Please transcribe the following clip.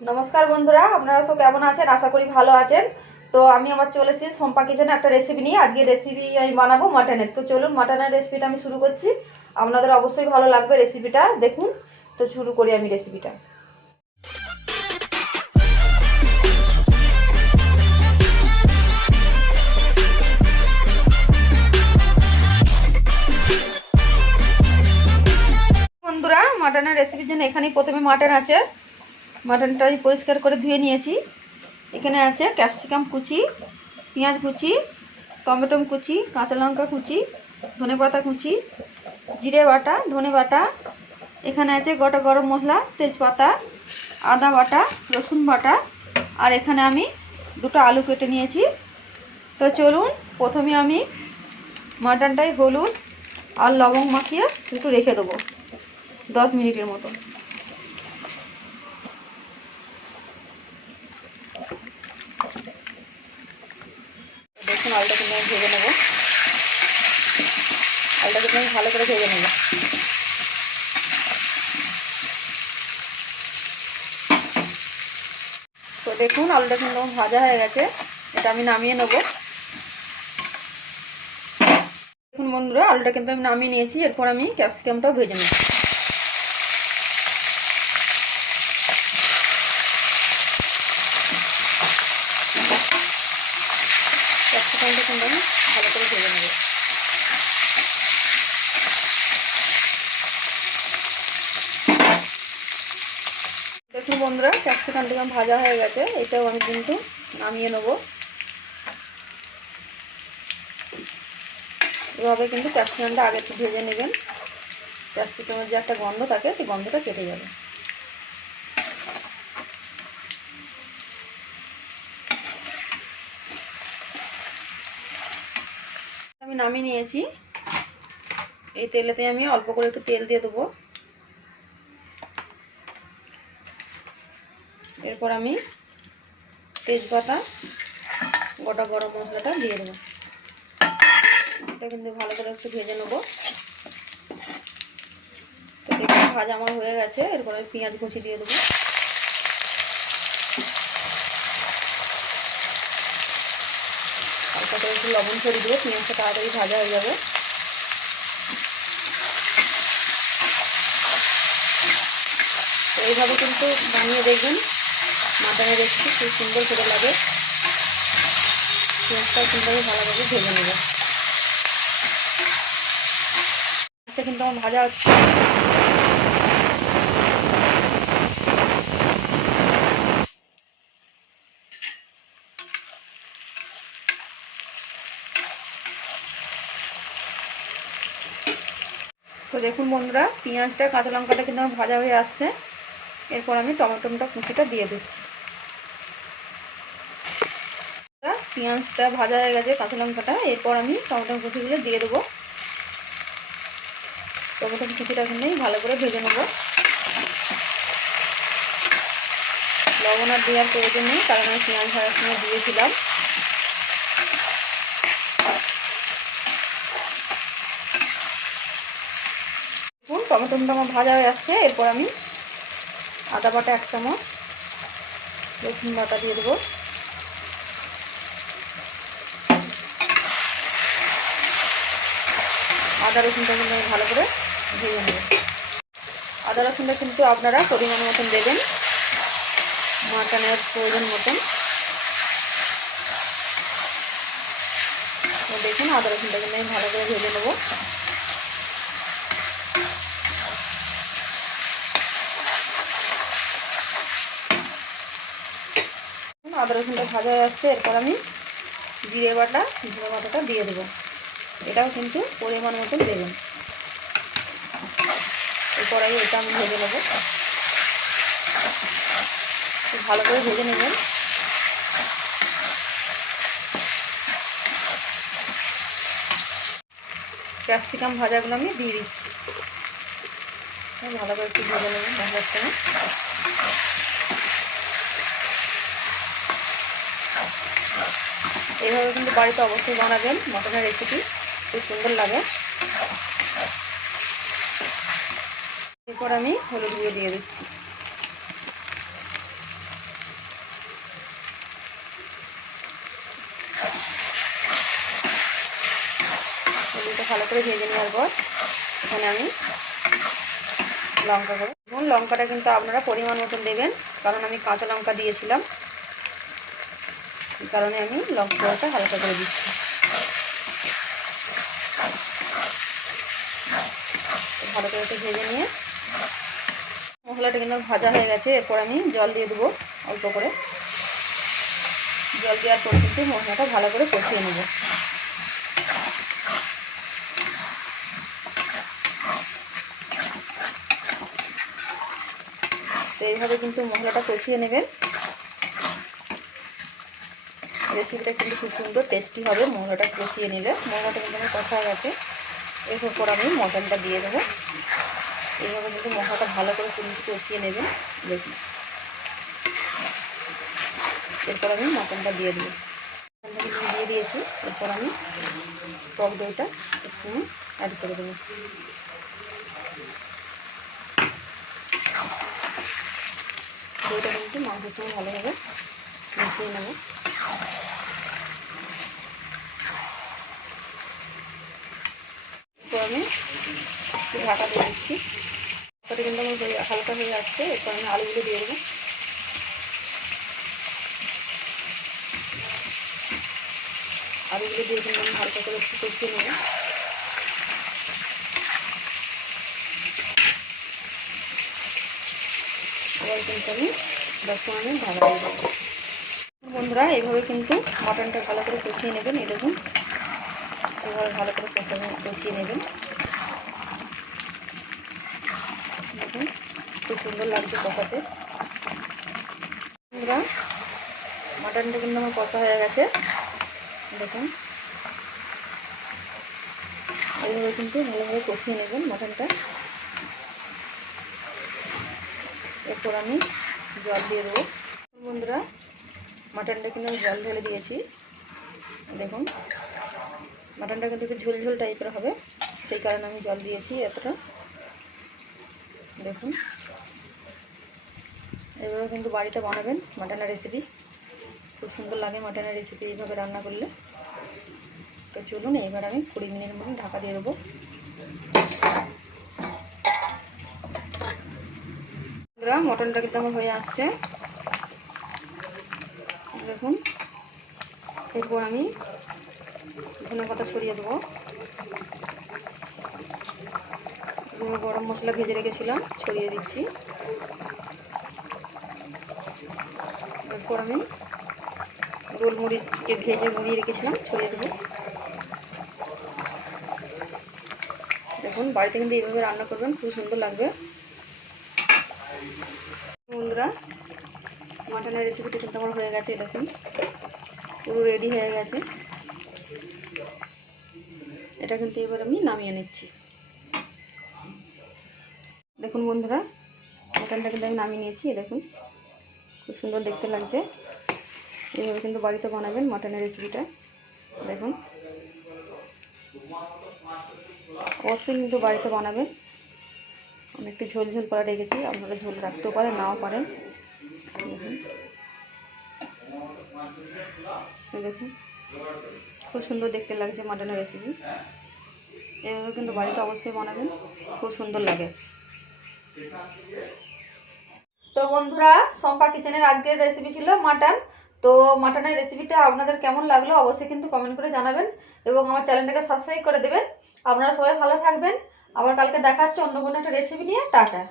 नमस्कार बंधुरा আপনারা সব কেমন আছেন আশা করি ভালো আছেন। তো আমি আবার চলে এসেছি সম্পা কিচেনে একটা রেসিপি নিয়ে। আজকে রেসিপি আমি বানাবো মাটনের। তো চলুন মাটনের রেসিপিটা আমি শুরু করছি। আপনাদের অবশ্যই ভালো লাগবে রেসিপিটা দেখুন। তো শুরু করি আমি রেসিপিটা। বন্ধুরা মাটনের রেসিপির জন্য এখানেই প্রথমে মাটন আছে। মাটনটা আমি পরিষ্কার করে ধুয়ে নিয়েছি। এখানে আছে ক্যাপসিকাম কুচি, পেঁয়াজ কুচি, টমেটো কুচি, কাঁচা লঙ্কা কুচি, ধনেপাতা কুচি, জিরে বাটা, ধনে বাটা। এখানে আছে গোটা গরম মশলা, তেজপাতা, আদা বাটা, রসুন বাটা। আর এখানে আমি দুটো আলু কেটে নিয়েছি। তো চলুন প্রথমে আমি মাটনটাই হলুদ আর লবণ মাখিয়ে একটু রেখে দেবো 10 মিনিটের মতো। দেখুন আলুটা কিন্তু আমি ভেজে নেবো। আলুটা কিন্তু আমি ভালো করে ভেজে নেবো। তো দেখুন আলুটা কিন্তু ভাজা হয়ে গেছে, এটা আমি নামিয়ে নেব। দেখুন বন্ধুরা আলুটা কিন্তু আমি নামিয়ে নিয়েছি। এরপর আমি ক্যাপসিকামটাও ভেজে নেব। ক্যাপসিকামটা কিন্তু আমি ভালো করে ভেজে নেব। দেখুন বন্ধুরা ক্যাপসিকামটা ভাজা হয়ে গেছে, এটাও আমি কিন্তু নামিয়ে নেব। এভাবে কিন্তু ক্যাপসিকামটা আগে একটু ভেজে নেবেন। ক্যাপসিকামের যে একটা গন্ধ থাকে সেই গন্ধটা কেটে যাবে। আমি নামিয়ে নিয়েছি। এই তেলেতে আমি অল্প করে একটু তেল দিয়ে দেবো। এরপর আমি তেজপাতা, গোটা গরম মশলাটা দিয়ে দেবো। এটা কিন্তু ভালো করে একটু ভেজে নেবো। তো দেখুন ভাজা আমার হয়ে গেছে। এরপর আমি পেঁয়াজ কুচি দিয়ে দেবো। হালকা করে একটু লবণ ছড়িয়ে দেবো, পেঁয়াজটা তাড়াতাড়ি ভাজা হয়ে যাবে। তো এইভাবে কিন্তু বানিয়ে দেখবেন, মাটনের রেসিপি খুব সুন্দর করে লাগে। পেঁয়াজটাও কিন্তু আমি ভালোভাবে ভেজে নেব। এটা কিন্তু আমার ভাজা হচ্ছে। তো দেখুন বন্ধুরা পেঁয়াজটা কাঁচা লঙ্কাটা কিন্তু আমার ভাজা হয়ে আসছে। এরপর আমি টমেটোটা কুচিটা দিয়ে দিচ্ছি। পেঁয়াজটা ভাজা হয়ে গেছে, কাঁচা লঙ্কাটা। এরপর আমি টমেটো কুচিগুলো দিয়ে দেবো। টমেটো কুচিটা কিন্তু ভালো করে ভেজে নেবো। লবণ আর দেওয়ার প্রয়োজন নেই, কারণ আমি পেঁয়াজ ভাজার সময় দিয়েছিলাম। দেখুন টমেটোটা আমার ভাজা হয়ে আসছে। এরপর আমি আদা বাটা 1 চামচ, রসুন বাটা দিয়ে দেবো। আদা রসুনটা কিন্তু আমি ভালো করে ভেজে নেব। আদা রসুনটা কিন্তু আপনারা পরিমাণ মতন দেবেন, মাটনের প্রয়োজন মতন। দেখুন আদা রসুনটা কিন্তু আমি ভালো করে ভেজে নেব। আদা রসুনটা ভাজা হয়ে আসছে। এরপর আমি জিরে বাটা, ধনে বাটাটা দিয়ে দেবো। এটাও কিন্তু পরিমাণ মতন দেবেন। এরপর এটা আমি ভেজে নেব। ভালো করে ভেজে নেবেন। ক্যাপসিকাম ভাজাগুলো আমি দিয়ে দিচ্ছি। ভালো করে একটু ভেজে নেবেন ভাজার সময়। এইভাবে কিন্তু বাড়িতে অবশ্যই বানাবেন, মটনের রেসিপি খুব সুন্দর লাগে। এরপর আমি হলুদ গুঁড়ো দিয়ে দিচ্ছি। ভালো করে ভেজে নেওয়ার পর এখানে আমি লঙ্কা করে এবং লঙ্কাটা কিন্তু আপনারা পরিমাণ মতন দেবেন, কারণ আমি কাঁচা লঙ্কা দিয়েছিলাম, এই কারণে আমি লঙ্কাটা হালকা করে দিচ্ছি। ভালো করে একটু ভেজে নিয়ে মশলাটা কিন্তু ভাজা হয়ে গেছে। এরপর আমি জল দিয়ে দেবো অল্প করে। জল দেওয়ার পর কিন্তু মশলাটা ভালো করে কষিয়ে নেব। তো এইভাবে কিন্তু মশলাটা কষিয়ে নেবেন। রেসিপিটা কিন্তু খুব সুন্দর টেস্টি হবে মশলাটা কষিয়ে নিলে। মশলাটা কিন্তু আমার কষা গেছে, এরপর আমি মটনটা দিয়ে দেবো। এইভাবে কিন্তু মশলাটা ভালো করে কিন্তু কষিয়ে নেবেন। দেখুন, এরপর আমি মটনটা দিয়ে দেবো। মটনটা কিন্তু দিয়ে দিয়েছি। এরপর আমি টক দইটা এর সঙ্গে অ্যাড করে দেবো। দইটা কিন্তু মাংসের সঙ্গে ভালোভাবে মিশিয়ে নেব। এরপর আমি একটু ঢাকা দিয়ে দিচ্ছি। ঢাকাটা কিন্তু আমার হালকা হয়ে আসছে। এরপর আমি আলুগুলো দিয়ে দেবো। আলুগুলো দিয়ে কিন্তু আমি হালকা করে একটু কষিয়ে নেব। এবার কিন্তু আমি 10 মিনিট ঢাকা দিয়ে দেবো। বন্ধুরা, এইভাবে কিন্তু মটনটা ভালো করে কষিয়ে নেবেন। এই দেখুন, এভাবে ভালো করে কষিয়ে নেবেন। দেখুন খুব সুন্দর লাগছে কষাতে। বন্ধুরা, মটনটা কিন্তু আমার কষা হয়ে গেছে। দেখুন, এইভাবে কিন্তু ভালোভাবে কষিয়ে নেবেন মটনটা। এরপর আমি জল দিয়ে দেবো। বন্ধুরা, মাটনটা কিন্তু আমি জল ঢেলে দিয়েছি। দেখুন, মাটনটা কিন্তু একটু ঝোল ঝোল টাইপের হবে, সেই কারণে আমি জল দিয়েছি এতটা। দেখুন, এইভাবে কিন্তু বাড়িতে বানাবেন মাটনের রেসিপি। খুব সুন্দর লাগে মাটনের রেসিপি এইভাবে রান্না করলে। তো চলুন, এইবার আমি 20 মিনিটের মতো ঢাকা দিয়ে দেবো। মটনটা কিন্তু আমার হয়ে আসছে। দেখুন, এরপর আমি ধনেপাতা ছড়িয়ে দেবো। গরম মশলা ভেজে রেখেছিলাম, ছড়িয়ে দিচ্ছি। এরপর আমি গোলমরিচকে ভেজে মুড়িয়ে রেখেছিলাম, ছড়িয়ে দেবো। দেখুন, বাড়িতে কিন্তু এইভাবে রান্না করবেন, খুব সুন্দর লাগবে। বন্ধুরা, মাটনের রেসিপিটা কিন্তু আমার হয়ে গেছে। দেখুন, পুরো রেডি হয়ে গেছে। এটা কিন্তু এবার আমি নামিয়ে নিচ্ছি। দেখুন বন্ধুরা, মাটনটা কিন্তু আমি নামিয়ে নিয়েছি। দেখুন, খুব সুন্দর দেখতে লাগছে। এইভাবে কিন্তু বাড়িতে বানাবেন মাটনের রেসিপিটা। দেখুন, অবশ্যই কিন্তু বাড়িতে বানাবেন। আমি একটু ঝোল ঝোল করে রেখেছি, আপনারা ঝোল রাখতেও পারেন, নাও পারেন। দেখুন, দেখুন খুব সুন্দর দেখতে লাগছে মাটনের রেসিপি। এইভাবে কিন্তু বাড়িতে অবশ্যই বানাবেন, খুব সুন্দর লাগে। তো বন্ধুরা, শম্পা কিচেনের আজকের রেসিপি ছিল মাটন। তো মাটনের রেসিপিটা আপনাদের কেমন লাগলো অবশ্যই কিন্তু কমেন্ট করে জানাবেন এবং আমার চ্যানেলটাকে সাবস্ক্রাইব করে দেবেন। আপনারা সবাই ভালো থাকবেন। আবার কালকে দেখা হচ্ছে অন্য কোনো একটা রেসিপি নিয়ে। টাটা।